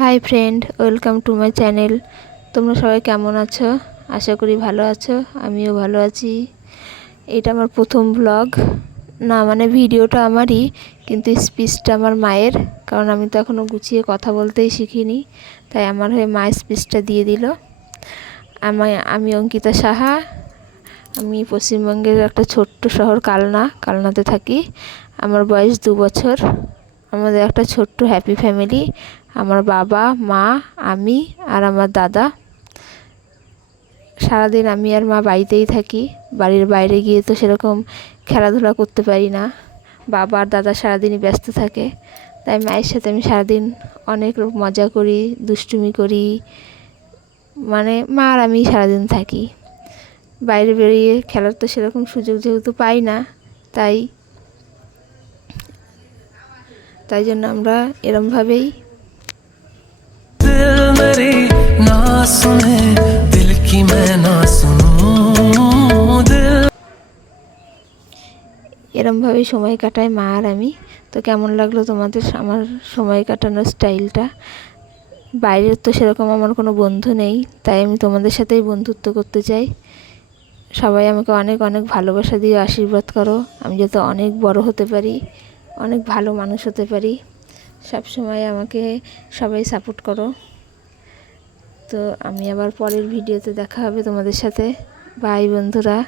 Hi friend, welcome to my channel. তোমরা সবাই কেমন আছো? আশা করি ভালো আছো। আমিও ভালো আছি। এটা আমার প্রথম ব্লগ না, মানে ভিডিওটা আমারই, কিন্তু স্পিচটা আমার মায়ের, কারণ আমি তো এখনও গুছিয়ে কথা বলতেই শিখিনি। তাই আমার হয়ে মা স্পিচটা দিয়ে দিল। আমি অঙ্কিতা সাহা। আমি পশ্চিমবঙ্গের একটা ছোট্ট শহর কালনাতে থাকি। আমার বয়স 2 বছর। আমাদের একটা ছোট্ট হ্যাপি ফ্যামিলি। আমার বাবা, মা, আমি আর আমার দাদা। সারাদিন আমি আর মা বাড়িতেই থাকি। বাড়ির বাইরে গিয়ে তো সেরকম খেলাধুলা করতে পারি না। বাবা আর দাদা সারাদিনই ব্যস্ত থাকে। তাই মায়ের সাথে আমি সারাদিন অনেক মজা করি, দুষ্টুমি করি। মানে মা আর আমি সারাদিন থাকি। বাইরে বেরিয়ে খেলার তো সেরকম সুযোগ যেহেতু পাই না, তাই জন্য আমরা এরমভাবেই সময় কাটাই মা আর আমি। তো কেমন লাগলো তোমাদের আমার সময় কাটানোর স্টাইলটা? বাইরের তো সেরকম আমার কোনো বন্ধু নেই, তাই আমি তোমাদের সাথেই বন্ধুত্ব করতে চাই। সবাই আমাকে অনেক অনেক ভালোবাসা দিয়ে আশীর্বাদ করো, আমি যাতে অনেক বড় হতে পারি, অনেক ভালো মানুষ হতে পারি। সব সময় আমাকে সবাই সাপোর্ট করো। তো আমি আবার পরের ভিডিওতে দেখা হবে তোমাদের সাথে। বাই বন্ধুরা,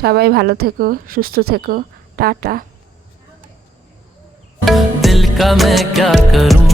সবাই ভালো থেকো, সুস্থ থেকো। টাটা। दिल का मैं क्या करूं।